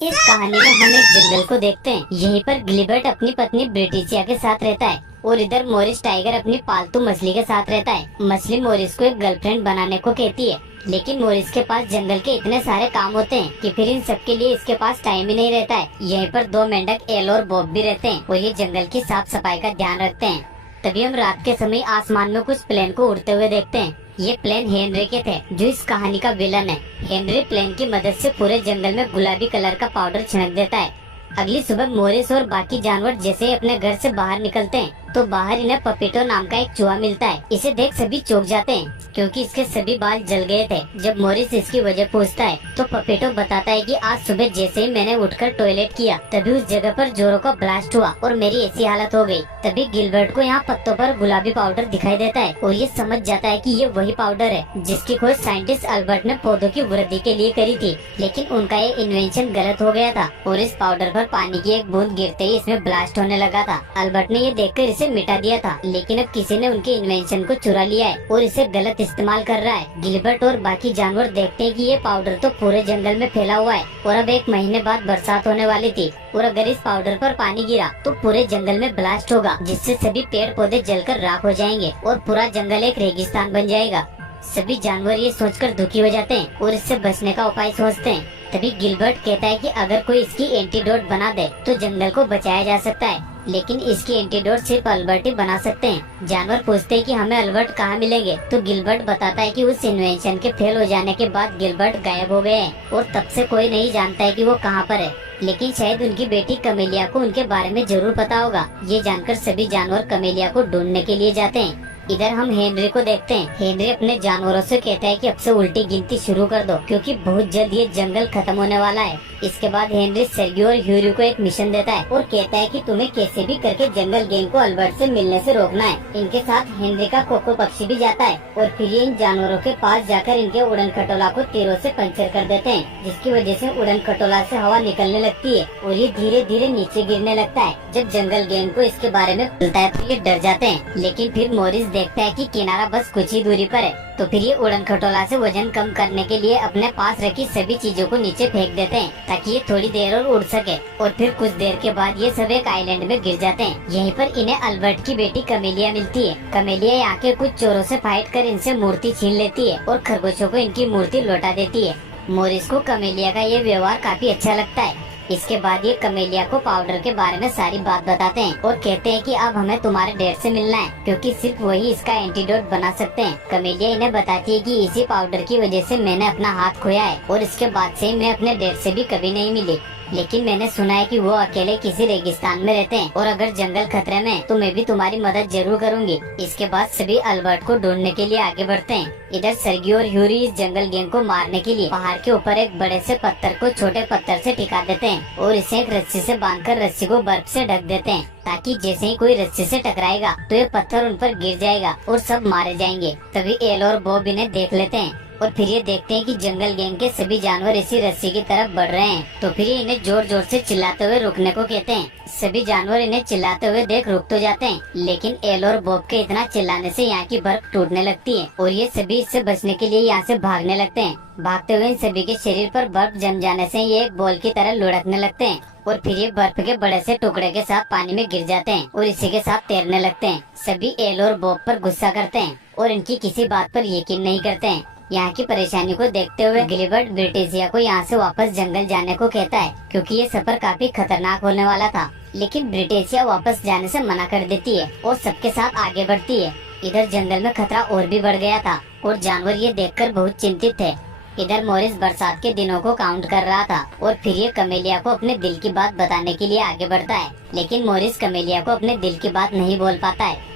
इस कहानी में हम एक जंगल को देखते हैं। यहीं पर गिलबर्ट अपनी पत्नी ब्रिटिशिया के साथ रहता है और इधर मोरिस टाइगर अपनी पालतू मछली के साथ रहता है। मछली मोरिस को एक गर्लफ्रेंड बनाने को कहती है, लेकिन मोरिस के पास जंगल के इतने सारे काम होते हैं कि फिर इन सब के लिए इसके पास टाइम ही नहीं रहता है। यहीं पर दो मेंढक एल और बॉब भी रहते हैं और ये जंगल की साफ सफाई का ध्यान रखते हैं। तभी हम रात के समय आसमान में कुछ प्लेन को उड़ते हुए देखते हैं। ये प्लेन हेनरी के थे, जो इस कहानी का विलन है। हेनरी प्लेन की मदद से पूरे जंगल में गुलाबी कलर का पाउडर छिड़क देता है। अगली सुबह मोरिस और बाकी जानवर जैसे ही अपने घर से बाहर निकलते हैं तो बाहर इन्हें पपीटो नाम का एक चूहा मिलता है। इसे देख सभी चौंक जाते हैं क्योंकि इसके सभी बाल जल गए थे। जब मोरिस इसकी वजह पूछता है तो पपीटो बताता है कि आज सुबह जैसे ही मैंने उठकर टॉयलेट किया तभी उस जगह पर जोरों का ब्लास्ट हुआ और मेरी ऐसी हालत हो गई। तभी गिलबर्ट को यहाँ पत्तों पर गुलाबी पाउडर दिखाई देता है और ये समझ जाता है कि ये वही पाउडर है जिसकी खोज साइंटिस्ट अल्बर्ट ने पौधों की वृद्धि के लिए करी थी, लेकिन उनका ये इन्वेंशन गलत हो गया था और इस पाउडर पर पानी की एक बूंद गिरते ही इसमें ब्लास्ट होने लगा था। अल्बर्ट ने ये देखकर इसे मिटा दिया था, लेकिन अब किसी ने उनके इन्वेंशन को चुरा लिया है और इसे गलत इस्तेमाल कर रहा है। गिलबर्ट और बाकी जानवर देखते हैं कि ये पाउडर तो पूरे जंगल में फैला हुआ है और अब 1 महीने बाद बरसात होने वाली थी और अगर इस पाउडर पर पानी गिरा तो पूरे जंगल में ब्लास्ट होगा, जिससे सभी पेड़ पौधे जलकर राख हो जाएंगे और पूरा जंगल एक रेगिस्तान बन जाएगा। सभी जानवर ये सोचकर दुखी हो जाते हैं और इससे बचने का उपाय सोचते हैं। तभी गिलबर्ट कहता है कि अगर कोई इसकी एंटीडोट बना दे तो जंगल को बचाया जा सकता है, लेकिन इसकी एंटीडोट सिर्फ अल्बर्ट ही बना सकते हैं। जानवर पूछते हैं कि हमें अल्बर्ट कहाँ मिलेंगे, तो गिलबर्ट बताता है कि उस इन्वेंशन के फेल हो जाने के बाद गिलबर्ट गायब हो गए हैं और तब से कोई नहीं जानता है कि वो कहाँ पर है, लेकिन शायद उनकी बेटी कमेलिया को उनके बारे में जरूर पता होगा। ये जानकर सभी जानवर कमेलिया को ढूंढने के लिए जाते हैं। इधर हम हेनरी को देखते हैं। हेनरी अपने जानवरों से कहता है कि अब से उल्टी गिनती शुरू कर दो क्योंकि बहुत जल्द ये जंगल खत्म होने वाला है। इसके बाद हेनरी सर्गियो और ह्यूरी को एक मिशन देता है और कहता है कि तुम्हें कैसे भी करके जंगल गैंग को अल्बर्ट से मिलने से रोकना है। इनके साथ हेनरी का कोको पक्षी भी जाता है और फिर ये इन जानवरों के पास जाकर इनके उड़न खटोला को तीरों से पंचर कर देते हैं, जिसकी वजह से उड़न खटोला से हवा निकलने लगती है और ये धीरे धीरे नीचे गिरने लगता है। जब जंगल गैंग को इसके बारे में खुलता है तो ये डर जाते हैं, लेकिन फिर मोरिस देखता है कि किनारा बस कुछ ही दूरी पर है, तो फिर ये उड़न खटोला से वजन कम करने के लिए अपने पास रखी सभी चीजों को नीचे फेंक देते हैं ताकि ये थोड़ी देर और उड़ सके। और फिर कुछ देर के बाद ये सब एक आइलैंड में गिर जाते हैं। यहीं पर इन्हें अल्बर्ट की बेटी कमेलिया मिलती है। कमेलिया यहाँ के कुछ चोरों से फाइट कर इनसे मूर्ति छीन लेती है और खरगोशों को इनकी मूर्ति लौटा देती है। मोरिस को कमेलिया का ये व्यवहार काफी अच्छा लगता है। इसके बाद ये कमेलिया को पाउडर के बारे में सारी बात बताते हैं और कहते हैं कि अब हमें तुम्हारे डैड से मिलना है क्योंकि सिर्फ वही इसका एंटीडोट बना सकते हैं। कमेलिया इन्हें बताती है कि इसी पाउडर की वजह से मैंने अपना हाथ खोया है और इसके बाद से मैं अपने डैड से भी कभी नहीं मिली, लेकिन मैंने सुना है कि वो अकेले किसी रेगिस्तान में रहते हैं और अगर जंगल खतरे में है तो मैं भी तुम्हारी मदद जरूर करूंगी। इसके बाद सभी अल्बर्ट को ढूंढने के लिए आगे बढ़ते हैं। इधर सर्गियो और ह्यूरी इस जंगल गैंग को मारने के लिए पहाड़ के ऊपर एक बड़े से पत्थर को छोटे पत्थर से टिका देते हैं और इसे एक रस्सी से बांधकर रस्सी को बर्फ से ढक देते हैं ताकि जैसे ही कोई रस्सी से टकराएगा तो ये पत्थर उन पर गिर जाएगा और सब मारे जाएंगे। तभी एल और बॉब इन्हें देख लेते हैं और फिर ये देखते हैं कि जंगल गैंग के सभी जानवर इसी रस्सी की तरफ बढ़ रहे हैं, तो फिर ये इन्हें जोर जोर से चिल्लाते हुए रुकने को कहते हैं। सभी जानवर इन्हें चिल्लाते हुए देख रुक तो जाते हैं, लेकिन एल और बॉब के इतना चिल्लाने से यहाँ की बर्फ टूटने लगती है और ये सभी इससे बचने के लिए यहाँ से भागने लगते हैं। भागते हुए इन सभी के शरीर पर बर्फ जम जाने से ये एक बॉल की तरह लुढ़कने लगते हैं और फिर ये बर्फ के बड़े से टुकड़े के साथ पानी में गिर जाते हैं और इसी के साथ तैरने लगते हैं। सभी एल और बॉब पर गुस्सा करते हैं और इनकी किसी बात पर यकीन नहीं करते हैं। यहाँ की परेशानी को देखते हुए गिलबर्ट ब्रिटिशिया को यहाँ से वापस जंगल जाने को कहता है क्योंकि ये सफर काफी खतरनाक होने वाला था, लेकिन ब्रिटिशिया वापस जाने से मना कर देती है और सबके साथ आगे बढ़ती है। इधर जंगल में खतरा और भी बढ़ गया था और जानवर ये देखकर बहुत चिंतित थे। इधर मोरिस बरसात के दिनों को काउंट कर रहा था और फिर ये कमेलिया को अपने दिल की बात बताने के लिए आगे बढ़ता है, लेकिन मोरिस कमेलिया को अपने दिल की बात नहीं बोल पाता है।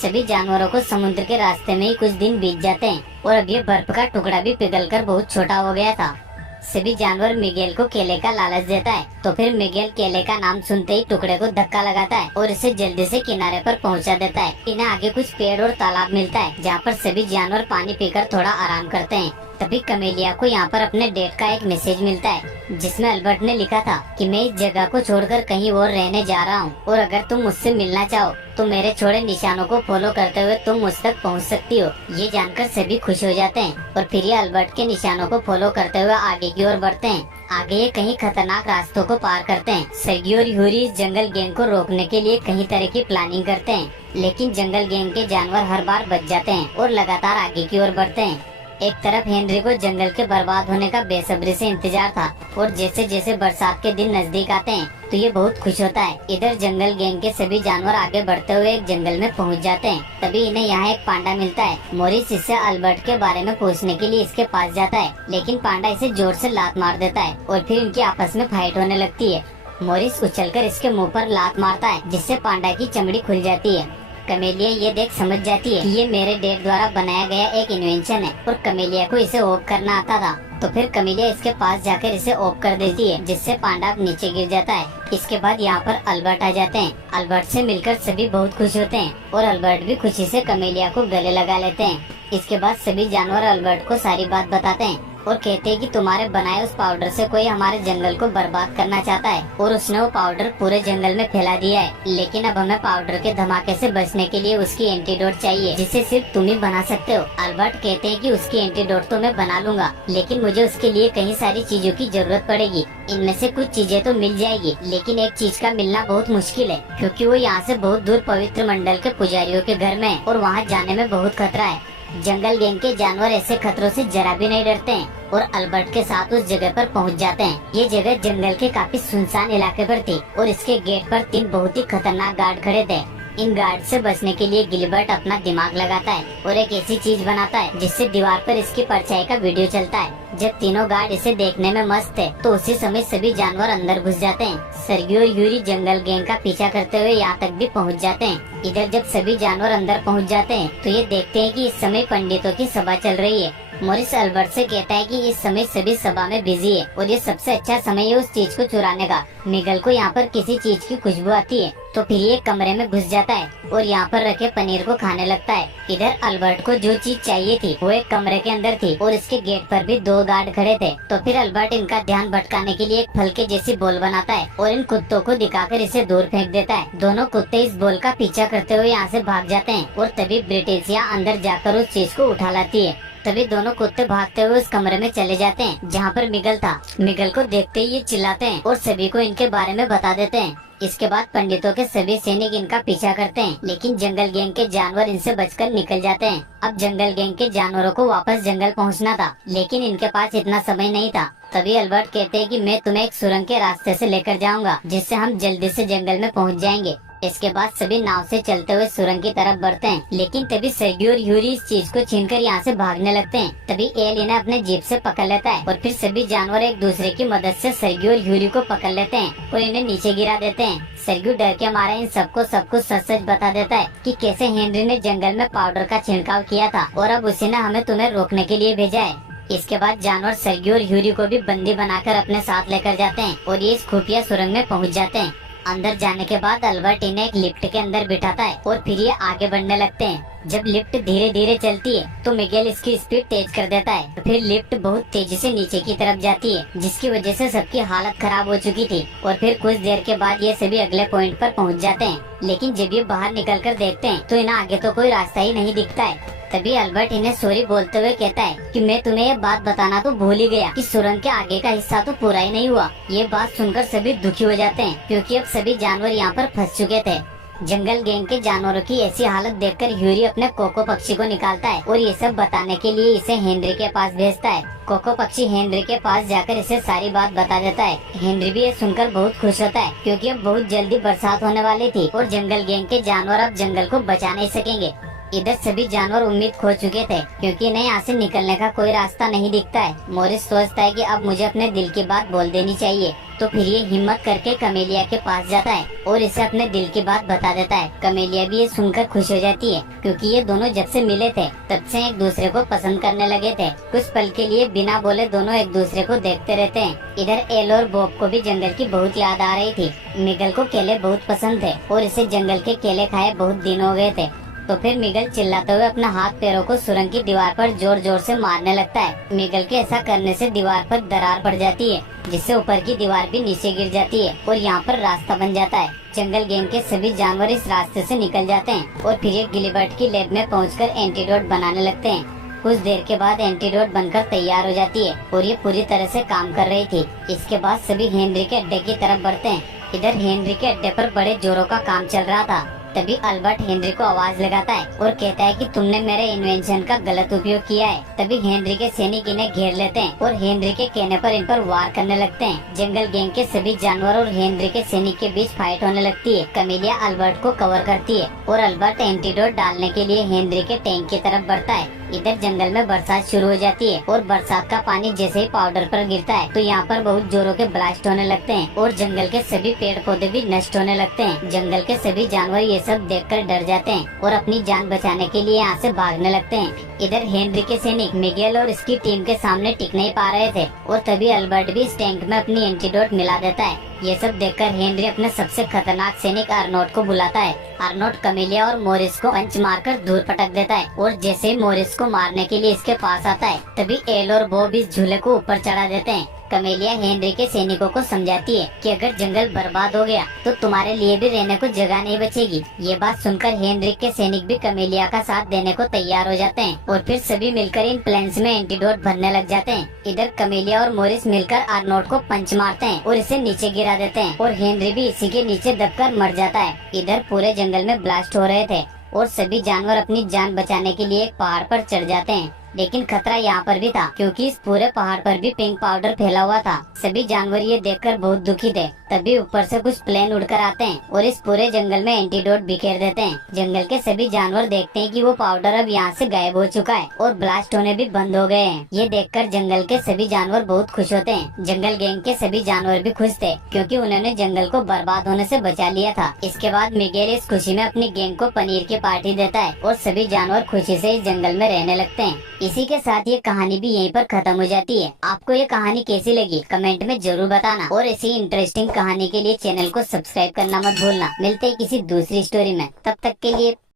सभी जानवरों को समुद्र के रास्ते में ही कुछ दिन बीत जाते हैं और अब ये बर्फ का टुकड़ा भी पिघलकर बहुत छोटा हो गया था। सभी जानवर मिगेल को केले का लालच देता है, तो फिर मिगेल केले का नाम सुनते ही टुकड़े को धक्का लगाता है और इसे जल्दी से किनारे पर पहुंचा देता है। इन्हें आगे कुछ पेड़ और तालाब मिलता है जहाँ पर सभी जानवर पानी पीकर थोड़ा आराम करते हैं। तभी कमेलिया को यहाँ पर अपने डैड का एक मैसेज मिलता है जिसमें अल्बर्ट ने लिखा था कि मैं इस जगह को छोड़कर कहीं और रहने जा रहा हूँ और अगर तुम मुझसे मिलना चाहो तो मेरे छोड़े निशानों को फॉलो करते हुए तुम मुझ तक पहुँच सकती हो। ये जानकर सभी खुश हो जाते हैं और फिर ये अल्बर्ट के निशानों को फॉलो करते हुए आगे की ओर बढ़ते हैं। आगे ये कहीं खतरनाक रास्तों को पार करते हैं। सर्गी और ह्यूरी इस जंगल गैंग को रोकने के लिए कई तरह की प्लानिंग करते हैं, लेकिन जंगल गैंग के जानवर हर बार बच जाते हैं और लगातार आगे की ओर बढ़ते हैं। एक तरफ हेनरी को जंगल के बर्बाद होने का बेसब्री से इंतजार था और जैसे जैसे बरसात के दिन नजदीक आते हैं तो ये बहुत खुश होता है। इधर जंगल गैंग के सभी जानवर आगे बढ़ते हुए एक जंगल में पहुंच जाते हैं। तभी इन्हें यहाँ एक पांडा मिलता है। मोरिस इससे अल्बर्ट के बारे में पूछने के लिए इसके पास जाता है, लेकिन पांडा इसे जोर से लात मार देता है और फिर इनकी आपस में फाइट होने लगती है। मोरिस उछलकर इसके मुँह पर लात मारता है, जिससे पांडा की चमड़ी खुल जाती है। कमेलिया ये देख समझ जाती है कि ये मेरे डैड द्वारा बनाया गया एक इन्वेंशन है और कमेलिया को इसे ऑफ करना आता था। तो फिर कमेलिया इसके पास जाकर इसे ऑफ कर देती है, जिससे पांडा अब नीचे गिर जाता है। इसके बाद यहाँ पर अल्बर्ट आ जाते हैं। अल्बर्ट से मिलकर सभी बहुत खुश होते हैं और अल्बर्ट भी खुशी से कमेलिया को गले लगा लेते हैं। इसके बाद सभी जानवर अल्बर्ट को सारी बात बताते हैं और कहते हैं कि तुम्हारे बनाए उस पाउडर से कोई हमारे जंगल को बर्बाद करना चाहता है और उसने वो पाउडर पूरे जंगल में फैला दिया है, लेकिन अब हमें पाउडर के धमाके से बचने के लिए उसकी एंटीडोट चाहिए, जिसे सिर्फ तुम ही बना सकते हो। अल्बर्ट कहते हैं कि उसकी एंटीडोट तो मैं बना लूंगा, लेकिन मुझे उसके लिए कई सारी चीजों की जरूरत पड़ेगी। इनमें से कुछ चीजें तो मिल जाएगी, लेकिन एक चीज का मिलना बहुत मुश्किल है, क्योंकि वो यहाँ से बहुत दूर पवित्र मंडल के पुजारियों के घर में है और वहाँ जाने में बहुत खतरा है। जंगल गैंग के जानवर ऐसे खतरों से जरा भी नहीं डरते हैं और अल्बर्ट के साथ उस जगह पर पहुंच जाते हैं। ये जगह जंगल के काफी सुनसान इलाके पर थी और इसके गेट पर 3 बहुत ही खतरनाक गार्ड खड़े थे। इन गार्ड से बचने के लिए गिलबर्ट अपना दिमाग लगाता है और एक ऐसी चीज बनाता है जिससे दीवार पर इसकी परछाई का वीडियो चलता है। जब तीनों गार्ड इसे देखने में मस्त थे तो उसी समय सभी जानवर अंदर घुस जाते हैं। सर्गी और ह्यूरी जंगल गैंग का पीछा करते हुए यहाँ तक भी पहुँच जाते हैं। इधर जब सभी जानवर अंदर पहुँच जाते हैं तो ये देखते हैं कि इस समय पंडितों की सभा चल रही है। मोरिस अल्बर्ट से कहता है कि इस समय सभी सभा में बिजी है और ये सबसे अच्छा समय है उस चीज को चुराने का। मिगल को यहाँ पर किसी चीज की खुशबू आती है तो फिर ये कमरे में घुस जाता है और यहाँ पर रखे पनीर को खाने लगता है। इधर अल्बर्ट को जो चीज चाहिए थी वो एक कमरे के अंदर थी और इसके गेट पर भी 2 गार्ड खड़े थे। तो फिर अल्बर्ट इनका ध्यान भटकाने के लिए एक फल के जैसी बॉल बनाता है और इन कुत्तों को दिखाकर इसे दूर फेंक देता है। दोनों कुत्ते इस बॉल का पीछा करते हुए यहाँ से भाग जाते हैं और तभी ब्रिटिशिया अंदर जाकर उस चीज को उठा लाती है। तभी दोनों कुत्ते भागते हुए उस कमरे में चले जाते हैं जहाँ पर मिगल था। मिगल को देखते ही ये चिल्लाते हैं और सभी को इनके बारे में बता देते हैं। इसके बाद पंडितों के सभी सैनिक इनका पीछा करते हैं, लेकिन जंगल गैंग के जानवर इनसे बचकर निकल जाते हैं। अब जंगल गैंग के जानवरों को वापस जंगल पहुंचना था, लेकिन इनके पास इतना समय नहीं था। तभी अल्बर्ट कहते हैं कि मैं तुम्हें एक सुरंग के रास्ते से लेकर जाऊंगा, जिससे हम जल्दी से जंगल में पहुंच जाएंगे। इसके बाद सभी नाव से चलते हुए सुरंग की तरफ बढ़ते हैं, लेकिन तभी सर्गी और ह्यूरी इस चीज को छीनकर यहाँ से भागने लगते हैं। तभी एल इन्हें अपने जीप से पकड़ लेता है और फिर सभी जानवर एक दूसरे की मदद से सर्गी और ह्यूरी को पकड़ लेते हैं और इन्हें नीचे गिरा देते हैं। सर्गी डर के मारे इन सबको सब कुछ सच सच बता देता है कि कैसे हेनरी ने जंगल में पाउडर का छिड़काव किया था और अब उसी ने हमें तुम्हें रोकने के लिए भेजा है। इसके बाद जानवर सर्गी और ह्यूरी को भी बंदी बनाकर अपने साथ लेकर जाते हैं और ये इस खुफिया सुरंग में पहुँच जाते हैं। अंदर जाने के बाद अल्बर्ट इन्हें एक लिफ्ट के अंदर बिठाता है और फिर ये आगे बढ़ने लगते हैं। जब लिफ्ट धीरे धीरे चलती है तो मिगेल इसकी स्पीड तेज कर देता है। फिर लिफ्ट बहुत तेजी से नीचे की तरफ जाती है, जिसकी वजह से सबकी हालत खराब हो चुकी थी और फिर कुछ देर के बाद ये सभी अगले पॉइंट पर पहुंच जाते हैं। लेकिन जब ये बाहर निकलकर देखते हैं तो इन्हें आगे तो कोई रास्ता ही नहीं दिखता है। तभी अल्बर्ट इन्हें सॉरी बोलते हुए कहता है कि मैं तुम्हें ये बात बताना तो भूल ही गया कि सुरंग के आगे का हिस्सा तो पूरा ही नहीं हुआ। ये बात सुनकर सभी दुखी हो जाते हैं, क्योंकि अब सभी जानवर यहाँ पर फंस चुके थे। जंगल गैंग के जानवरों की ऐसी हालत देखकर ह्यूरी अपने कोको पक्षी को निकालता है और ये सब बताने के लिए इसे हेनरी के पास भेजता है। कोको पक्षी हेनरी के पास जाकर इसे सारी बात बता देता है। हेनरी भी ये सुनकर बहुत खुश होता है, क्योंकि अब बहुत जल्दी बरसात होने वाली थी और जंगल गैंग के जानवर अब जंगल को बचा नहीं सकेंगे। इधर सभी जानवर उम्मीद खो चुके थे, क्योंकि इन्हें यहाँ से निकलने का कोई रास्ता नहीं दिखता है। मोरिस सोचता है कि अब मुझे अपने दिल की बात बोल देनी चाहिए। तो फिर ये हिम्मत करके कमेलिया के पास जाता है और इसे अपने दिल की बात बता देता है। कमेलिया भी ये सुनकर खुश हो जाती है, क्योंकि ये दोनों जब से मिले थे तब से एक दूसरे को पसंद करने लगे थे। कुछ पल के लिए बिना बोले दोनों एक दूसरे को देखते रहते हैं। इधर एल और बॉब को भी जंगल की बहुत याद आ रही थी। मिगल को केले बहुत पसंद थे और इसे जंगल के केले खाए बहुत दिन हो गए थे। तो फिर मिगल चिल्लाते हुए अपना हाथ पैरों को सुरंग की दीवार पर जोर जोर से मारने लगता है। मिगल के ऐसा करने से दीवार पर दरार पड़ जाती है, जिससे ऊपर की दीवार भी नीचे गिर जाती है और यहाँ पर रास्ता बन जाता है। जंगल गैंग के सभी जानवर इस रास्ते से निकल जाते हैं और फिर ये गिलिबर्ट की लैब में पहुंचकर एंटीडोट बनाने लगते हैं। कुछ देर के बाद एंटीडोट बनकर तैयार हो जाती है और ये पूरी तरह से काम कर रही थी। इसके बाद सभी हेनरी के अड्डे की तरफ बढ़ते हैं। इधर हेनरी के अड्डे पर बड़े जोरों का काम चल रहा था। तभी अल्बर्ट हेनरी को आवाज लगाता है और कहता है कि तुमने मेरे इन्वेंशन का गलत उपयोग किया है। तभी हेनरी के सैनिक इन्हें घेर लेते हैं और हेनरी के कहने पर इन पर वार करने लगते हैं। जंगल गैंग के सभी जानवर और हेनरी के सैनिक के बीच फाइट होने लगती है। कमेलिया अल्बर्ट को कवर करती है और अल्बर्ट एंटीडोट डालने के लिए हेनरी के टैंक की तरफ बढ़ता है। इधर जंगल में बरसात शुरू हो जाती है और बरसात का पानी जैसे ही पाउडर पर गिरता है तो यहाँ पर बहुत जोरों के ब्लास्ट होने लगते हैं और जंगल के सभी पेड़ पौधे भी नष्ट होने लगते हैं। जंगल के सभी जानवर ये सब देखकर डर जाते हैं और अपनी जान बचाने के लिए यहाँ से भागने लगते हैं। इधर हेनरी के सैनिक मिगेल और इसकी टीम के सामने टिक नहीं पा रहे थे और तभी अल्बर्ट भी इस टैंक में अपनी एंटीडोट मिला देता है। ये सब देखकर हेनरी अपने सबसे खतरनाक सैनिक अर्नोट को बुलाता है। अर्नोट कमेलिया और मोरिस को पंच मारकर दूर पटक देता है और जैसे ही मोरिस को मारने के लिए इसके पास आता है तभी एल और बॉब इस झूले को ऊपर चढ़ा देते हैं। कमेलिया हेनरी के सैनिकों को समझाती है कि अगर जंगल बर्बाद हो गया तो तुम्हारे लिए भी रहने को जगह नहीं बचेगी। ये बात सुनकर हेनरी के सैनिक भी कमेलिया का साथ देने को तैयार हो जाते हैं और फिर सभी मिलकर इन प्लेन्स में एंटीडोट भरने लग जाते हैं। इधर कमेलिया और मोरिस मिलकर अर्नोट को पंच मारते हैं और इसे नीचे गिरा देते हैं और हेनरी भी इसी के नीचे दबकर मर जाता है। इधर पूरे जंगल में ब्लास्ट हो रहे थे और सभी जानवर अपनी जान बचाने के लिए एक पहाड़ पर चढ़ जाते हैं। लेकिन खतरा यहाँ पर भी था क्योंकि इस पूरे पहाड़ पर भी पिंक पाउडर फैला हुआ था। सभी जानवर ये देखकर बहुत दुखी थे। तभी ऊपर से कुछ प्लेन उड़कर आते हैं और इस पूरे जंगल में एंटीडोट बिखेर देते हैं। जंगल के सभी जानवर देखते हैं कि वो पाउडर अब यहाँ से गायब हो चुका है और ब्लास्ट होने भी बंद हो गए हैं। ये देखकर जंगल के सभी जानवर बहुत खुश होते हैं। जंगल गैंग के सभी जानवर भी खुश थे क्योंकि उन्होंने जंगल को बर्बाद होने से बचा लिया था। इसके बाद मिगेल इस खुशी में अपनी गैंग को पनीर की पार्टी देता है और सभी जानवर खुशी से इस जंगल में रहने लगते हैं। इसी के साथ ये कहानी भी यहीं पर खत्म हो जाती है। आपको ये कहानी कैसी लगी कमेंट में जरूर बताना और ऐसी इंटरेस्टिंग कहानी के लिए चैनल को सब्सक्राइब करना मत भूलना। मिलते हैं किसी दूसरी स्टोरी में, तब तक के लिए